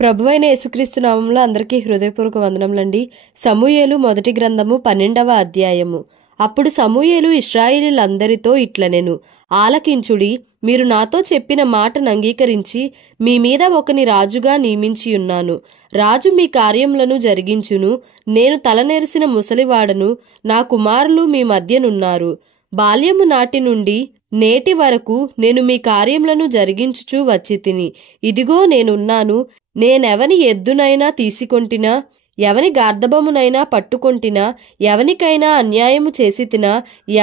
ప్రభువైన యేసుక్రీస్తు నామములో అందరికీ హృదయపూర్వక వందనములండి. సమూయేలు మొదటి గ్రంథము 12వ అధ్యాయము. అప్పుడు సమూయేలు ఇశ్రాయేలీయులందరితో ఇట్లనెను, ఆలకించుడి, మీరు నాతో చెప్పిన మాటను అంగీకరించి మీ మీద ఒకని రాజుగా నియమించియున్నాను. రాజు మీ కార్యములను జరిగించును. నేను తలనెరిసిన ముసలివాడను, నా కుమారులు మీ మధ్యనున్నారు. బాల్యము నాటి నుండి నేటి వరకు నేను మీ కార్యములను జరిగించుచూ వచ్చితిని. ఇదిగో నేనున్నాను. నేనెవని ఎద్దునైనా తీసుకొంటినా, ఎవని గార్ధబమునైనా పట్టుకొంటినా, ఎవనికైనా అన్యాయము చేసి తినా,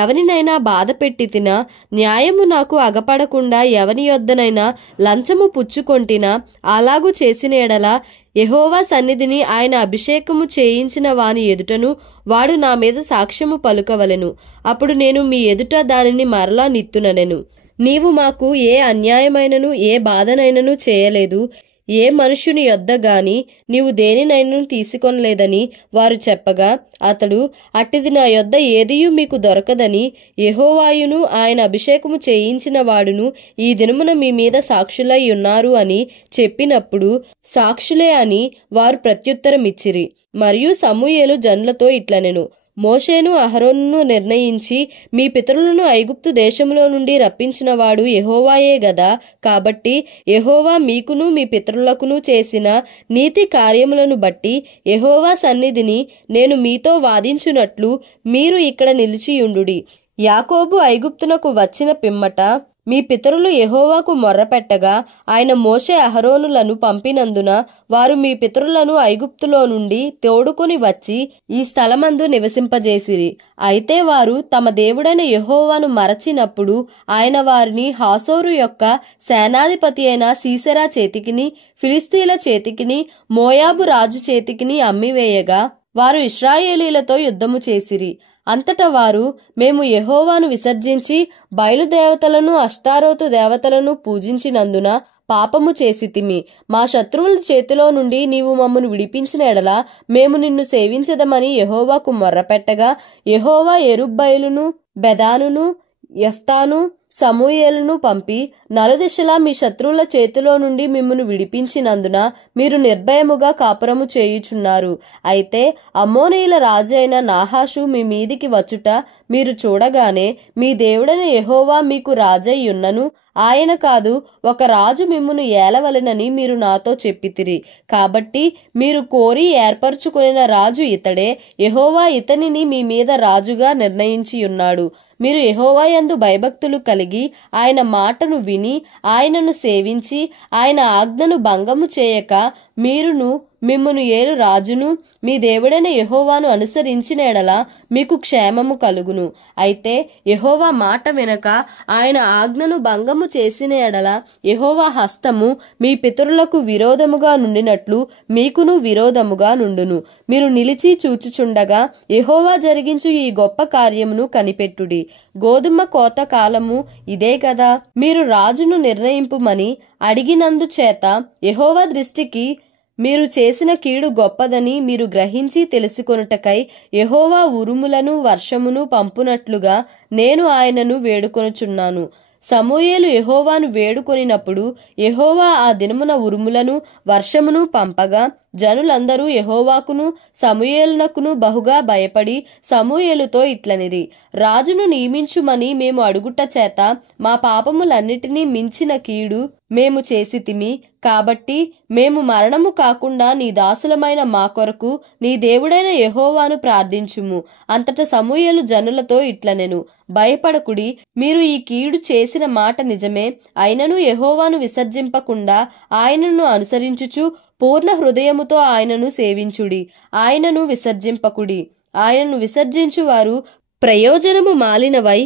ఎవనినైనా బాధ పెట్టి తినా, న్యాయము నాకు అగపడకుండా ఎవని యొద్దనైనా లంచము పుచ్చుకొంటినా, అలాగు చేసిన ఎడల యెహోవా సన్నిధిని ఆయన అభిషేకము చేయించిన వాని ఎదుటను వాడు నా మీద సాక్ష్యము పలుకవలెను. అప్పుడు నేను మీ ఎదుట దానిని మరలా నిత్తుననెను. నీవు మాకు ఏ అన్యాయమైనను ఏ బాధనైనను చేయలేదు, ఏ మనుష్యుని యొద్ద గాని నీవు దేనినైనా తీసుకొనలేదని వారు చెప్పగా, అతడు, అట్టిది నా యొద్ద ఏదియూ మీకు దొరకదని యెహోవాయును ఆయన అభిషేకము చేయించిన వాడును ఈ దినమున మీ మీద సాక్షులై ఉన్నారు అని చెప్పినప్పుడు, సాక్షులే అని వారు ప్రత్యుత్తరమిచ్చిరి. మరియు సమూయేలు జనులతో ఇట్లనెను, మోషేను అహరోనును నిర్ణయించి మీ పితరులను ఐగుప్తు దేశములో నుండి రప్పించినవాడు యెహోవాయే గదా. కాబట్టి యెహోవా మీకును మీ పితరులకును చేసిన నీతి కార్యములను బట్టి యెహోవా సన్నిధిని నేను మీతో వాదించునట్లు మీరు ఇక్కడ నిలిచియుండుడి. యాకోబు ఐగుప్తునకు వచ్చిన పిమ్మట మీ పితరులు యెహోవాకు మొర్రపెట్టగా ఆయన మోషే అహరోనులను పంపినందున వారు మీ పితరులను ఐగుప్తులో నుండి తోడుకొని వచ్చి ఈ స్థలమందు నివసింపజేసిరి. అయితే వారు తమ దేవుడైన యెహోవాను మరచినప్పుడు ఆయన వారిని హాసోరు యొక్క సేనాధిపతి అయిన సీసెరా చేతికిని, ఫిలిస్తీన్ల చేతికిని, మోయాబు రాజు చేతికిని అమ్మివేయగా వారు ఇశ్రాయేలీలతో యుద్ధము చేసిరి. అంతటా వారు, మేము యెహోవాను విసర్జించి బయలుదేవతలను అష్తారోతు దేవతలను పూజించినందున పాపము చేసితిమి. మా శత్రువుల చేతిలో నుండి నీవు మమ్మను విడిపించిన ఎడల మేము నిన్ను సేవించదమని యెహోవాకు మొర్రపెట్టగా, యెహోవా యెరుబ్బయలును బెదానును యెఫ్తాను సమూయేలును పంపి, నలుదిశలా మీ శత్రువుల చేతిలో నుండి మిమ్మును విడిపించినందున మీరు నిర్భయముగా కాపురము చేయుచున్నారు. అయితే అమ్మోనీయుల రాజు అయిన నాహాషు మీ మీదికి వచ్చుట మీరు చూడగానే మీ దేవుడైన యెహోవా మీకు రాజై యున్నను, ఆయన కాదు ఒక రాజు మిమ్మును ఏలవలెనని మీరు నాతో చెప్పితిరి. కాబట్టి మీరు కోరి ఏర్పరచుకొనిన రాజు ఇతడే. యెహోవా ఇతనిని మీ మీద రాజుగా నిర్ణయించియున్నాడు. మీరు యెహోవా యందు భయభక్తులు కలిగి ఆయన మాటను విని ఆయనను సేవించి ఆయన ఆజ్ఞను భంగము చేయక మీరును మిమ్మును ఏలు రాజును మీ దేవుడైన యెహోవాను అనుసరించిన ఎడల మీకు క్షేమము కలుగును. అయితే యెహోవా మాట వినక ఆయన ఆజ్ఞను భంగము చేసిన ఎడల యెహోవా హస్తము మీ పితరులకు విరోధముగా నుండినట్లు మీకును విరోధముగా నుండును. మీరు నిలిచి చూచుచుండగా యెహోవా జరిగించు ఈ గొప్ప కార్యమును కనిపెట్టుడి. గోధుమ కోత కాలము ఇదే కదా. మీరు రాజును నిర్ణయింపుమని అడిగినందు చేత యెహోవా దృష్టికి మీరు చేసిన కీడు గొప్పదని మీరు గ్రహించి తెలుసుకొనుటకై యెహోవా ఉరుములను వర్షమును పంపునట్లుగా నేను ఆయనను వేడుకొనుచున్నాను. సమూయేలు యెహోవాను వేడుకొనినప్పుడు యెహోవా ఆ దినమున ఉరుములను వర్షమును పంపగా జనులందరూ యెహోవాకును సమూయేలునకును బహుగా భయపడి సమూయేలుతో ఇట్లనిరి, రాజును నియమించుమని మేము అడుగుట చేత మా పాపములన్నిటినీ మించిన కీడు మేము చేసితిమి. కాబట్టి మేము మరణము కాకుండా నీ దాసులమైన మా కొరకు నీ దేవుడైన యెహోవాను ప్రార్థించుము. అంతటా సమూయేలు జనులతో ఇట్లనెను, భయపడకుడి. మీరు ఈ కీడు చేసిన మాట నిజమే. అయినను యెహోవాను విసర్జింపకుండా ఆయనను అనుసరించుచు పూర్ణ హృదయముతో ఆయనను సేవించుడి. ఆయనను విసర్జింపకుడి. ఆయనను విసర్జించు వారు ప్రయోజనము మాలినవై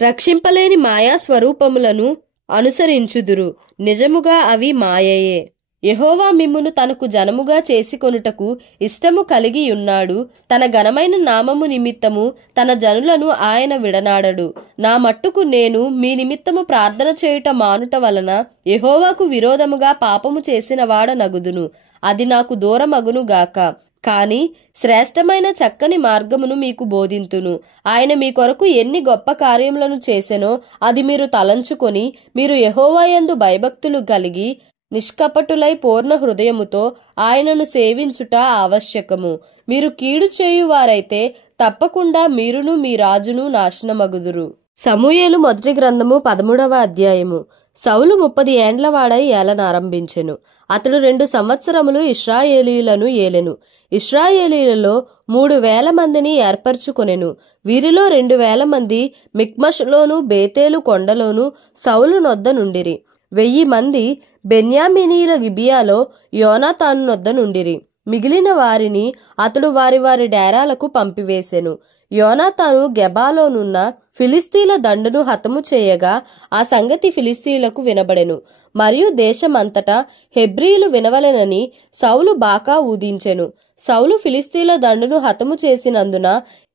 రక్షింపలేని మాయా స్వరూపములను అనుసరించుదురు. నిజముగా అవి మాయయే. యెహోవా మిమ్మును తనకు జనముగా చేసుకొనుటకు ఇష్టము కలిగి ఉన్నాడు. తన ఘనమైన నామము నిమిత్తము తన జనులను ఆయన విడనాడడు. నా మట్టుకు నేను మీ నిమిత్తము ప్రార్థన చేయుట మానుట వలన యెహోవాకు విరోధముగా పాపము చేసిన వాడనగుదును. అది నాకు దూరమగును గాక. కాని శ్రేష్టమైన చక్కని మార్గమును మీకు బోధింతును. ఆయన మీ కొరకు ఎన్ని గొప్ప కార్యములను చేసెనో అది మీరు తలంచుకొని మీరు యెహోవా యందు భయభక్తులు కలిగి నిష్కపటులై పూర్ణ హృదయముతో ఆయనను సేవించుట ఆవశ్యకము. మీరు కీడు చేయువారైతే తప్పకుండా మీరును మీ రాజును నాశనమగుదురు. సమూయేలు మొదటి గ్రంథము 13వ అధ్యాయము. సౌలు 30 ఏండ్లవాడై ఏలనారంభించెను. అతడు 2 సంవత్సరములు ఇశ్రాయేలీయులను ఏలెను. ఇశ్రాయేలీయులలో 3,000 మందిని ఏర్పరచుకొనెను. వీరిలో 2,000 మంది మిక్మషులోను బేతేలు కొండలోను సౌలు నొద్ద నుండిరి. 1000 మంది బెన్యామీనీయుల గిబియాలో యోనాతాను నొద్ద నుండిరి. మిగిలిన వారిని అతడు వారి వారి డేరాలకు పంపివేసెను. యోనాతాను గెబాలోనున్న ఫిలిస్తీల దండును హతము చేయగా ఆ సంగతి ఫిలిస్తీయులకు వినబడెను. మరియు దేశమంతటా హెబ్రీయులు వినవలెనని సౌలు బాకా ఊదించెను. సౌలు ఫిలిస్తీల దండును హతము చేసినందున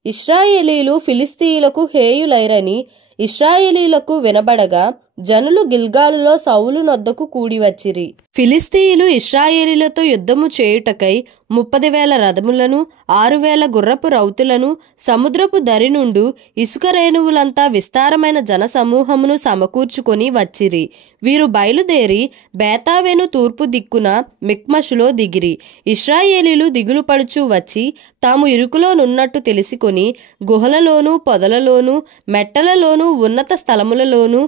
ఇశ్రాయేలీయులు ఫిలిస్తీయులకు హేయులైరని ఇశ్రాయేలీయులకు వినబడగా జనులు గిల్గాలులో సౌలు నొద్దకు కూడివచ్చిరి. ఫిలిస్తీయులు ఇశ్రాయేలీలతో యుద్ధము చేయుటకై 30,000 రథములను 6,000 గుర్రపు రౌతులను సముద్రపు దరి నుండు ఇసుక రేణువులంతా విస్తారమైన జన సమూహమును సమకూర్చుకొని వచ్చిరి. వీరు బయలుదేరి బేతావెను తూర్పు దిక్కున మిక్మషులో దిగిరి. ఇశ్రాయేలీలు దిగులు పడుచు వచ్చి తాము ఇరుకులోనున్నట్టు తెలిసికొని గుహలలోను పొదలలోను మెట్టలలోను ఉన్నత స్థలములలోను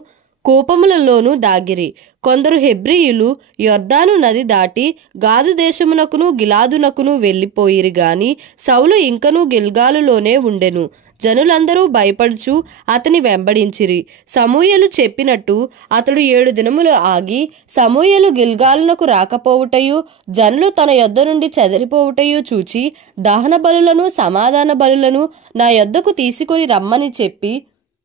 కూపములలోనూ దాగిరి. కొందరు హెబ్రీయులు యొర్దాను నది దాటి గాదు దేశమునకును గిలాదునకును వెళ్లిపోయిరి గాని సౌలు ఇంకనూ గిల్గాలులోనే ఉండెను. జనులందరూ భయపడుచు అతని వెంబడించిరి. సమూయేలు చెప్పినట్టు అతడు 7 దినములు ఆగి సమూయేలు గిల్గాలునకు రాకపోవుటయు జనులు తన యొద్ద నుండి చెదరిపోవుటయు చూచి దహన బలులను సమాధాన బలులను నా యొద్దకు తీసుకొని రమ్మని చెప్పి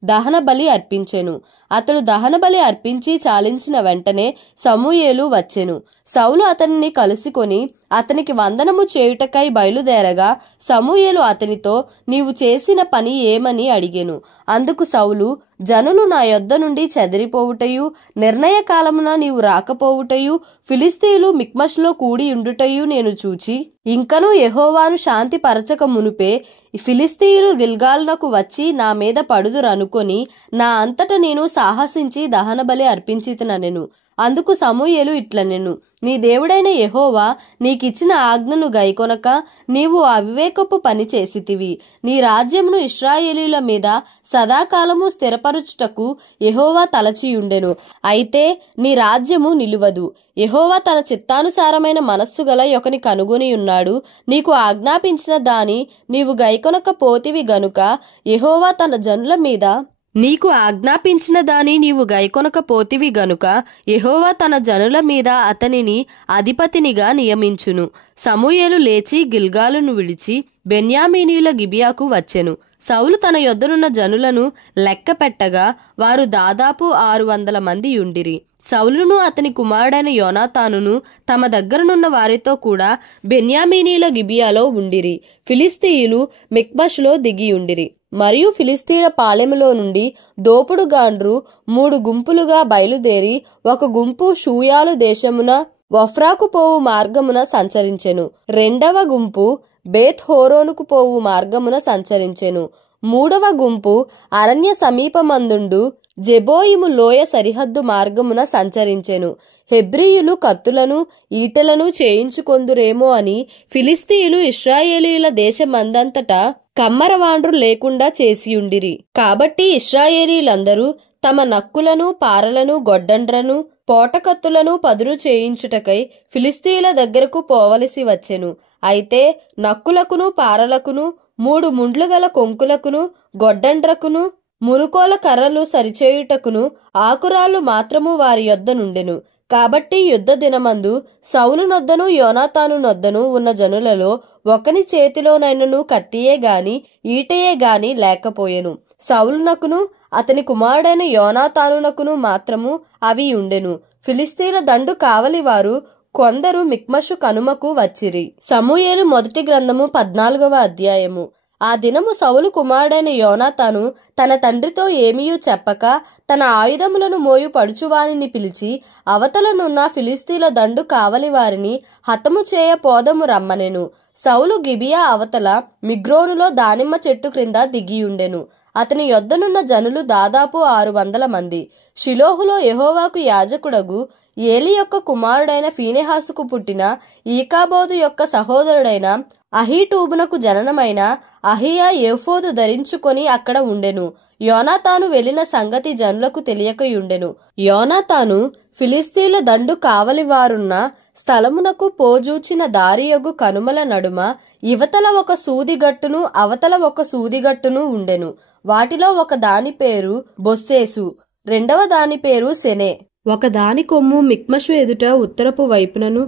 దహన బలి అర్పించెను. అతడు దహన బలి అర్పించి చాలించిన వెంటనే సమూయేలు వచ్చెను. సౌలు అతనిని కలుసుకొని అతనికి వందనము చేయుటకై బయలుదేరగా సమూయేలు అతనితో నీవు చేసిన పని ఏమని అడిగెను. అందుకు సౌలు జనులు నా యొద్ద నుండి చెదిరిపోవుటయు నిర్ణయ కాలమున నీవు రాకపోవుటయు ఫిలిస్తీయులు మిక్మషులో కూడి ఉండుటయు నేను చూచి ఇంకనూ యెహోవాను శాంతి పరచక మునుపే ఫిలిస్తీయులు గిల్గాలునకు వచ్చి నా మీద పడుదురనుకొని నా అంతట నేను సాహసించి దహన బలి అర్పించితినెను. అందుకు సమూయేలు ఇట్లనెను, నీ దేవుడైన యెహోవా నీకిచ్చిన ఆజ్ఞను గైకొనక నీవు అవివేకపు పని చేసితివి. నీ రాజ్యమును ఇశ్రాయేలీయుల మీద సదాకాలము స్థిరపరచుటకు యెహోవా తలచియుండెను. అయితే నీ రాజ్యము నిలువదు. యెహోవా తన చిత్తానుసారమైన మనస్సు గల ఒకని కనుగొని ఉన్నాడు. నీకు ఆజ్ఞాపించిన దాని నీవు గైకొనకపోతివి గనుక యెహోవా తన జనుల మీద నీకు ఆజ్ఞాపించిన దాని నీవు గైకొనకపోతివి గనుక యెహోవా తన జనుల మీద అతనిని అధిపతినిగా నియమించును. సమూయేలు లేచి గిల్గాలును విడిచి బెన్యామీనీయుల గిబియాకు వచ్చెను. సౌలు తన యొద్దనున్న జనులను లెక్క పెట్టగా వారు దాదాపు 600 మంది యుండిరి. సౌలును అతని కుమారుడైన యోనాతానును తమ దగ్గరనున్న వారితో కూడా బెన్యామీనీయుల గిబియాలో ఉండిరి. ఫిలిస్తీయులు మిక్మషులో దిగియుండిరి. మరియు ఫిలిస్తీయుల పాళెములో నుండి దోపుడుగాండ్రు 3 గుంపులుగా బయలుదేరి ఒక గుంపు షూయాలు దేశమున వఫ్రాకు పోవు మార్గమున సంచరించెను. 2వ గుంపు బేత్ హోరోనుకు పోవు మార్గమున సంచరించెను. 3వ గుంపు అరణ్య సమీపమందుండు జెబోయిము లోయ సరిహద్దు మార్గమున సంచరించెను. హెబ్రీయులు కత్తులను ఈటలను చేయించుకొందురేమో అని ఫిలిస్తీయులు ఇశ్రాయేలీయుల దేశమందంతటా కమ్మరవాండ్రు లేకుండా చేసియుండిరి. కాబట్టి ఇశ్రాయేలీలందరూ తమ నక్కులను పారలను గొడ్డండ్రను పోటకత్తులను పదును చేయించుటకై ఫిలిస్తీయుల దగ్గరకు పోవలసి వచ్చెను. అయితే నక్కులకును పారలకును 3 ముండ్లు గల కొంకులకును గొడ్డండ్రకును మురుకోల కర్రలు సరిచేయుటకును ఆకురాలు మాత్రము వారి యొద్ద నుండెను. కాబట్టి యుద్ధ దినమందు సౌలు నొద్దను యోనాతాను నొద్దను ఉన్న జనులలో ఒకని చేతిలోనైనను కత్తియే గాని ఈటయే గాని లేకపోయెను. సౌలునకును అతని కుమారుడైన యోనాతానునకును మాత్రము అవి ఉండెను. ఫిలిస్తీయుల దండు కావలివారు కొందరు మిక్మషు కనుమకు వచ్చిరి. సమూయేలు మొదటి గ్రంథము 14వ అధ్యాయము. ఆ దినము సౌలు కుమారుడైన యోనాతాను తన తండ్రితో ఏమీయూ చెప్పక తన ఆయుధములను మోయు పడుచువానిని పిలిచి అవతలనున్న ఫిలిస్తీయుల దండు కావలి వారిని హతము చేయ పోదము రమ్మనెను. సౌలు గిబియా అవతల మిగ్రోనులో దానిమ్మ చెట్టు క్రింద దిగియుండెను. అతని యొద్దనున్న జనులు దాదాపు 600 మంది. షిలోహులో యెహోవాకు యాజకుడగు ఏలి యొక్క కుమారుడైన ఫీనెహాసుకు పుట్టిన ఈకాబోదు యొక్క సహోదరుడైన అహీటూబునకు జననమైన అహియా ఏఫోదు ధరించుకొని అక్కడ ఉండెను. యోనాతాను వెళ్లిన సంగతి జనులకు తెలియకయుండెను. యోనాతాను ఫిలిస్తీన్ల దండు కావలివారున్న స్థలమునకు పోజూచిన దారియగు కనుమల నడుమ ఇవతల ఒక సూదిగట్టును అవతల ఒక సూదిగట్టును ఉండెను. వాటిలో ఒక దాని పేరు బొస్సేసు, రెండవ దాని పేరు సెనే. ఒక దాని కొమ్ము మిక్మషు ఎదుట ఉత్తరపు వైపునను,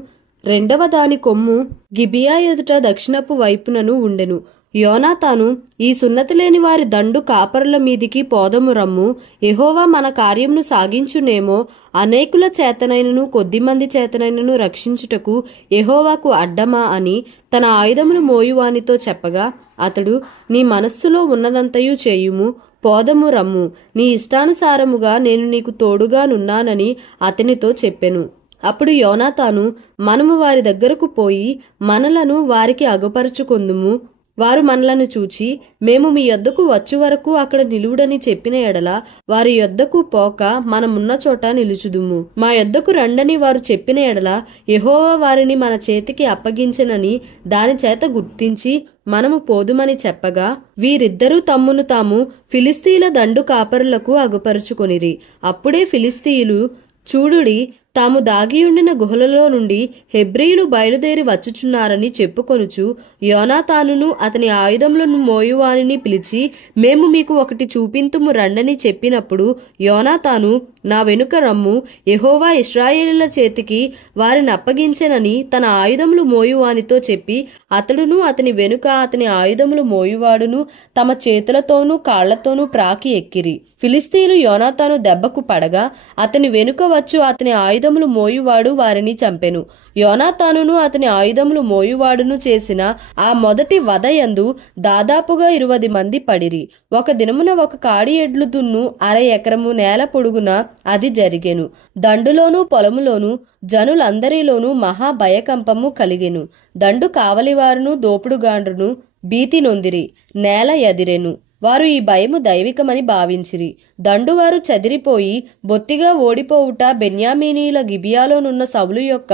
రెండవ దాని కొమ్ము గిబియా ఎదుట దక్షిణపు వైపునను ఉండెను. యోనాతాను, ఈ సున్నతి లేని వారి దండు కాపరుల మీదికి పోదము రమ్ము, యెహోవా మన కార్యమును సాగించునేమో, అనేకుల చేతనైనను కొద్దిమంది చేతనైనను రక్షించుటకు యెహోవాకు అడ్డమా అని తన ఆయుధములు మోయువానితో చెప్పగా, అతడు, నీ మనస్సులో ఉన్నదంతయు చేయుము, పోదము రమ్ము, నీ ఇష్టానుసారముగా నేను నీకు తోడుగా నున్నానని అతనితో చెప్పెను. అప్పుడు యోనాతాను, మనము వారి దగ్గరకు పోయి మనలను వారికి అగపరుచుకొందుము, వారు మనలను చూచి మేము మీ యొద్దకు వచ్చు వరకు అక్కడ నిలువుడని చెప్పిన ఎడల వారి యొద్దకు పోక మనమున్న చోట నిలుచుదుము. మా యొద్దకు రండని వారు చెప్పిన ఎడల యెహోవా వారిని మన చేతికి అప్పగించెనని దాని చేత గుర్తించి మనము పోదుమని చెప్పగా, వీరిద్దరూ తమ్మును తాము ఫిలిస్తీయుల దండు కాపరులకు అగుపరుచుకొనిరి. అప్పుడే ఫిలిస్తీయులు, చూడుడి, తాము దాగియుండిన గుహలలో నుండి హెబ్రీయులు బయలుదేరి వచ్చుచున్నారని చెప్పుకొనుచు యోనాతానును అతని ఆయుధములను మోయువానిని పిలిచి, మేము మీకు ఒకటి చూపింతుము రండని చెప్పినప్పుడు యోనాతాను, నా వెనుక రమ్ము, యెహోవా ఇశ్రాయేలీయుల చేతికి వారిని అప్పగించెనని తన ఆయుధములు మోయువానితో చెప్పి, అతడును అతని వెనుక అతని ఆయుధములు మోయువాడును తమ చేతులతోనూ కాళ్లతోనూ ప్రాకి ఎక్కిరి. ఫిలిస్తీయులు యోనాతాను దెబ్బకు పడగా అతని వెనుక వచ్చు అతని ఆయుధములు మోయువాడు వారిని చంపెను. యోనాతానును అతని ఆయుధములు మోయువాడును చేసిన ఆ మొదటి వధయందు దాదాపుగా 20 మంది పడిరి. ఒక దినమున ఒక కాడి ఎడ్లు దున్ను 1/2 ఎకరము నేల పొడుగున అది జరిగెను. దండులోనూ పొలములోనూ జనులందరిలోనూ మహా భయకంపము కలిగెను. దండు కావలివారును దోపుడుగాండ్రును భీతి నొందిరి. నేల ఎదిరెను. వారు ఈ భయము దైవికమని భావించిరి. దండువారు చెదిరిపోయి బొత్తిగా ఓడిపోవుట బెన్యామీనీల గిబియాలోనున్న సౌలు యొక్క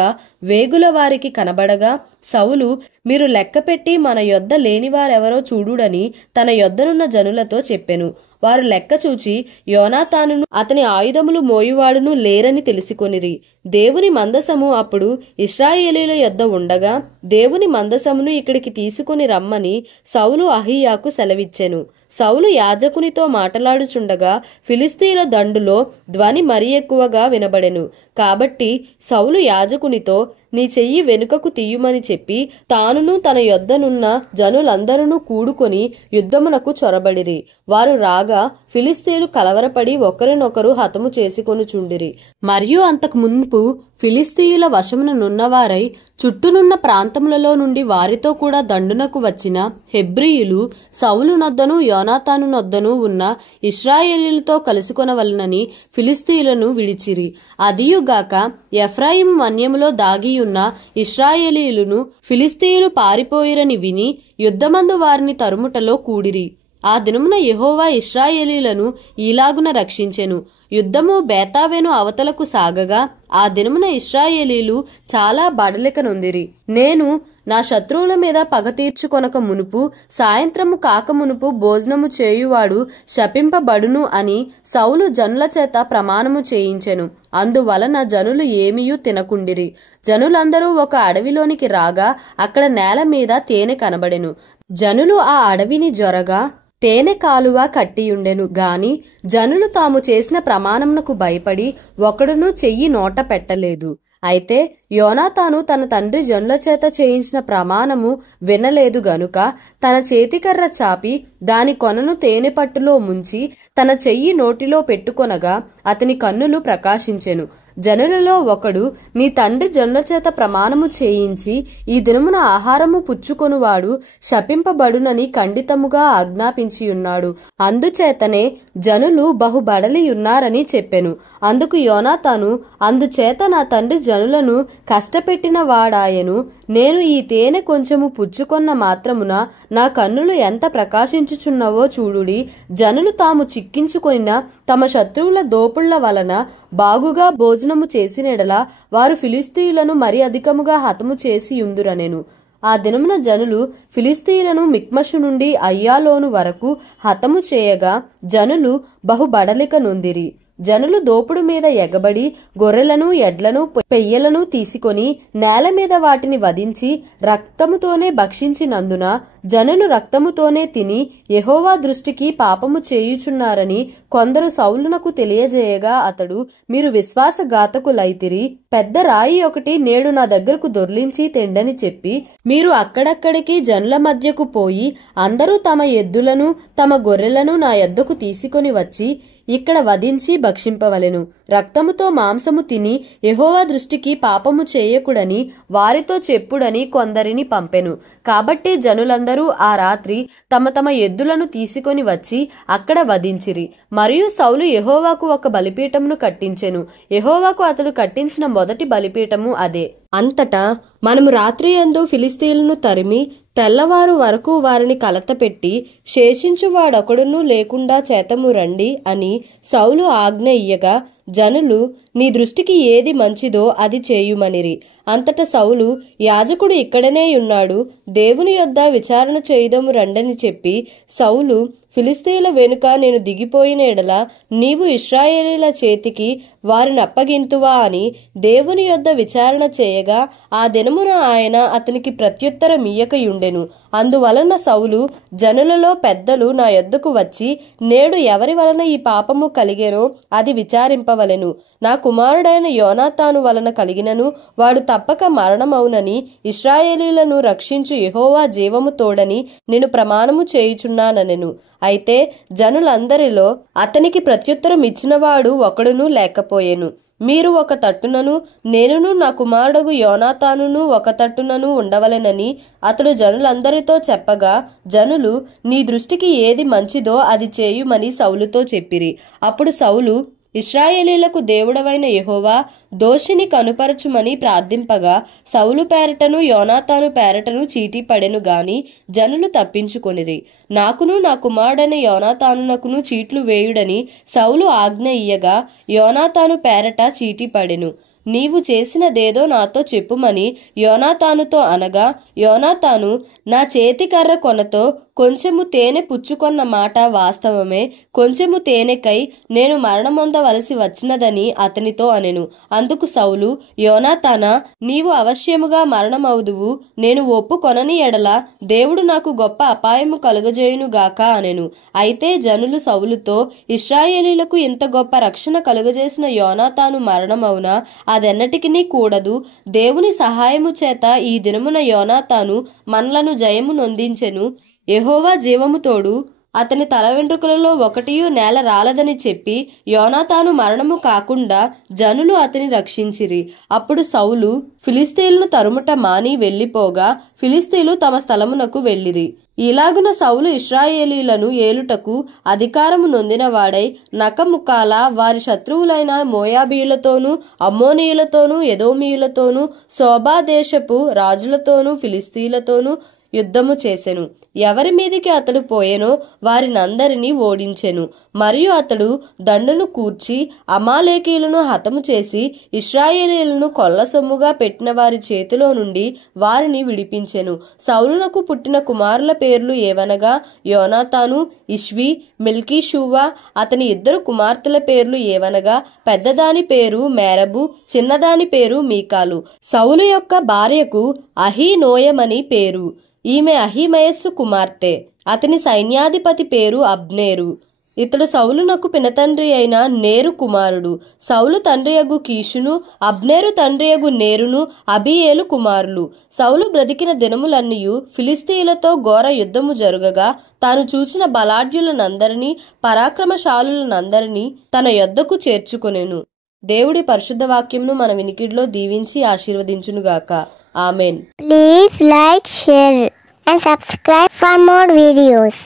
వేగుల వారికి కనబడగా, సౌలు, మీరు లెక్కపెట్టి మన యొద్ద లేనివారెవరో చూడుడని తన యొద్దనున్న జనులతో చెప్పెను. వారు లెక్క చూచి యోనాతానును అతని ఆయుధములు మోయువాడును లేరని తెలుసుకొనిరి. దేవుని మందసము అప్పుడు ఇశ్రాయేలీయుల యొద్ద ఉండగా దేవుని మందసమును ఇక్కడికి తీసుకుని రమ్మని సౌలు అహీయాకు సెలవిచ్చెను. సౌలు యాజకునితో మాటలాడుచుండగా ఫిలిస్తీయుల దండులో ధ్వని మరి ఎక్కువగా వినబడెను. కాబట్టి సౌలు యాజకునితో, నీ చెయ్యి వెనుకకు తీయుమని చెప్పి తానును తన యొద్దనున్న జనులందరూ కూడుకొని యుద్ధమునకు చొరబడిరి. వారు రాగా ఫిలిస్తీయులు కలవరపడి ఒకరినొకరు హతము చేసుకొనుచుండిరి. మరియు అంతకు మునుపు ఫిలిస్తీయుల వశమునున్నవారై చుట్టూనున్న ప్రాంతములలో నుండి వారితో కూడా దండునకు వచ్చిన హెబ్రీయులు సౌలు నొద్దను యోనాతాను నొద్దను ఉన్న ఇశ్రాయేలీయులతో కలుసుకొనవలనని ఫిలిస్తీయులను విడిచిరి. అదియుగాక ఎఫ్రాయిము మన్యములో దాగియున్న ఇశ్రాయేలీయులను ఫిలిస్తీయులు పారిపోయిరని విని యుద్ధమందు వారిని తరుముటలో కూడిరి. ఆ దినమున యెహోవా ఇశ్రాయేలీయులను ఈలాగున రక్షించెను. యుద్ధము బేతావెను అవతలకు సాగగా ఆ దినమున ఇశ్రాయేలీయులు చాలా బడలిక నొందిరి. నేను నా శత్రువుల మీద పగ తీర్చుకొనక మునుపు సాయంత్రము కాక మునుపు భోజనము చేయువాడు శపింపబడును అని సౌలు జనుల చేత ప్రమాణము చేయించెను. అందువలన జనులు ఏమీయూ తినకుండిరి. జనులందరూ ఒక అడవిలోనికి రాగా అక్కడ నేల మీద తేనె కనబడెను. జనులు ఆ అడవిని జొరగా తేనె కాలువ కట్టియుండెను గాని జనులు తాము చేసిన ప్రమాణమునకు భయపడి ఒకడును చెయ్యి నోట పెట్టలేదు. అయితే యోనాతాను తన తండ్రి జనుల చేత చేయించిన ప్రమాణము వినలేదు గనుక తన చేతికర్ర చాపి దాని కొనను తేనె పట్టులో ముంచి తన చెయ్యి నోటిలో పెట్టుకొనగా అతని కన్నులు ప్రకాశించెను. జనులలో ఒకడు, నీ తండ్రి జనుల చేత ప్రమాణము చేయించి ఈ దినమున ఆహారము పుచ్చుకొనువాడు శపింపబడునని ఖండితముగా ఆజ్ఞాపించియున్నాడు. అందుచేతనే జనులు బహుబడలియున్నారని చెప్పెను. అందుకు యోనాతాను, అందుచేత నా తండ్రి జనులను కష్టపెట్టిన వాడాయను. నేను ఈ తేనె కొంచెము పుచ్చుకొన్న మాత్రమున నా కన్నులు ఎంత ప్రకాశించుచున్నవో చూడుడి. జనులు తాము చిక్కించుకొనిన తమ శత్రువుల దోపుళ్ల వలన బాగుగా భోజనము చేసినెడల వారు ఫిలిస్తీయులను మరి అధికముగా హతము చేసి యుందురనెను. ఆ దినమున జనులు ఫిలిస్తీయులను మిక్మషు నుండి అయ్యాలోను వరకు హతము చేయగా జనులు బహుబడలిక నొందిరి. జనులు దోపుడు మీద ఎగబడి గొర్రెలను ఎడ్లను పెయ్యలను తీసుకొని నేల మీద వాటిని వధించి రక్తముతోనే భక్షించినందున జనులు రక్తముతోనే తిని యెహోవా దృష్టికి పాపము చేయుచున్నారని కొందరు సౌలునకు తెలియజేయగా అతడు, మీరు విశ్వాసఘాతకులైతిరి. పెద్ద రాయి ఒకటి నేడు నా దగ్గరకు దొర్లించి తెండని చెప్పి మీరు అక్కడక్కడికి జనుల మధ్యకు పోయి అందరూ తమ ఎద్దులను తమ గొర్రెలను నా యొద్దకు తీసుకొని వచ్చి ఇక్కడ వధించి భక్షింపవలెను. రక్తముతో మాంసము తిని యెహోవా దృష్టికి పాపము చేయకుడని వారితో చెప్పుడని కొందరిని పంపెను. కాబట్టి జనులందరూ ఆ రాత్రి తమ తమ ఎద్దులను తీసుకొని వచ్చి అక్కడ వధించిరి. మరియు సౌలు యెహోవాకు ఒక బలిపీఠమును కట్టించెను. యెహోవాకు అతడు కట్టించిన మొదటి బలిపీఠము అదే. అంతటా మనము రాత్రియందు ఫిలిస్తీయులను తరిమి తెల్లవారు వరకు వారిని కలతపెట్టి శేషించువాడొకడునూ లేకుండా చేతము రండి అని సౌలు ఆజ్ఞ ఇయ్యగా జనులు, నీ దృష్టికి ఏది మంచిదో అది చేయుమనిరి. అంతట సౌలు, యాజకుడు ఇక్కడనే ఉన్నాడు, దేవుని యొద్ద విచారణ చేయుదము రండని చెప్పి సౌలు, ఫిలిస్తీయుల వెనుక నేను దిగిపోయిన ఎడల నీవు ఇశ్రాయేలీల చేతికి వారిని అప్పగింతువా అని దేవుని యొద్ద విచారణ చేయగా ఆ దినమున ఆయన అతనికి ప్రత్యుత్తరమియ్యకయుండెను. అందువలన సౌలు, జనులలో పెద్దలు నా యొద్దకు వచ్చి నేడు ఎవరి వలన ఈ పాపము కలిగెనో అది విచారింపవలెను. నా కుమారుడైన యోనాతాను వలన కలిగినను వాడు తప్పక మరణమవునని ఇశ్రాయేలీలను రక్షించు యెహోవా జీవము తోడని నేను ప్రమాణము చేయుచున్నానెను. అయితే జనులందరిలో అతనికి ప్రత్యుత్తరం ఇచ్చినవాడు ఒకడునూ లేకపోయెను. మీరు ఒక తట్టునను నేనును నా కుమారుడు యోనాతానును ఒక తట్టునను ఉండవలెనని అతడు జనులందరితో చెప్పగా జనులు, నీ దృష్టికి ఏది మంచిదో అది చేయుమని సౌలుతో చెప్పిరి. అప్పుడు సౌలు, ఇశ్రాయేలీలకు దేవుడవైన యెహోవా దోషిని కనుపరచుమని ప్రార్థింపగా సౌలు పేరటను యోనాతాను పేరటను చీటీ పడెను గాని జనులు తప్పించుకొనిరి. నాకును నా కుమారుడైన యోనాతానునకును చీట్లు వేయుడని సౌలు ఆజ్ఞ ఇయ్యగా యోనాతాను పేరట చీటీ పడెను. నీవు చేసినదేదో నాతో చెప్పుమని యోనాతానుతో అనగా యోనాతాను, నా చేతికర్ర కొనతో కొంచెము తేనె పుచ్చుకొన్న మాట వాస్తవమే. కొంచెము తేనెకై నేను మరణమొందవలసి వచ్చినదని అతనితో అనెను. అందుకు సౌలు, యోనాతానా, నీవు అవశ్యముగా మరణమవుదువు. నేను ఒప్పుకొనని ఎడల దేవుడు నాకు గొప్ప అపాయము కలుగజేయునుగాక అనెను. అయితే జనులు సౌలుతో, ఇశ్రాయేలీలకు ఇంత గొప్ప రక్షణ కలుగజేసిన యోనాతాను మరణమవునా? అదెన్నటికినీ కూడదు. దేవుని సహాయము చేత ఈ దినమున యోనాతాను మనలను జయము నొందించెను. యెహోవా జీవము తోడు అతని తల వెంట్రుకలలో ఒకటియు నేల రాలదని చెప్పి యోనాతాను మరణము కాకుండా జనులు అతని రక్షించిరి. అప్పుడు సౌలు ఫిలిస్తీయులను తరుముట మాని వెళ్లిపోగా ఫిలిస్తీయులు తమ స్థలమునకు వెళ్లిరి. ఇలాగున సౌలు ఇశ్రాయేలీలను ఏలుటకు అధికారము నొందినవాడై నకముకాల వారి శత్రువులైన మోయాబీయులతోనూ అమ్మోనీయులతోనూ ఎదోమీయులతోనూ శోబా దేశపు రాజులతోనూ ఫిలిస్తీయులతోనూ యుద్ధము చేసెను. ఎవరి మీదికి అతడు పోయెనో వారినందరినీ ఓడించెను. మరియు అతడు దండును కూర్చి అమాలేకీయులను హతము చేసి ఇశ్రాయేలీయులను కొల్ల సొమ్ముగా పెట్టిన వారి చేతిలో నుండి వారిని విడిపించెను. సౌలునకు పుట్టిన కుమారుల పేర్లు ఏవనగా యోనాతాను, ఇష్వి, మెల్కీషూవా. అతని ఇద్దరు కుమార్తెల పేర్లు ఏవనగా పెద్దదాని పేరు మేరబు, చిన్నదాని పేరు మీకాలు. సౌలు యొక్క భార్యకు అహీనోయమని పేరు. ఈమె అహిమయస్సు కుమార్తె. అతని సైన్యాధిపతి పేరు అబ్నేరు. ఇతడు సౌలునకు పినతండ్రి అయిన నేరు కుమారుడు. సౌలు తండ్రియగు కీషును, అబ్నేరు తండ్రియగు నేరును అబీయేలు కుమారులు. సౌలు బ్రతికిన దినములన్నీయు ఫిలిస్తీయులతో ఘోర యుద్ధము జరుగగా తాను చూసిన బలాఢ్యులనందరినీ పరాక్రమశాలులనందరినీ తన యొద్దకు చేర్చుకొనెను. దేవుడి పరిశుద్ధ వాక్యమును మన వినికిడిలో దీవించి ఆశీర్వదించునుగాక. Amen. Please like, share and subscribe for more videos.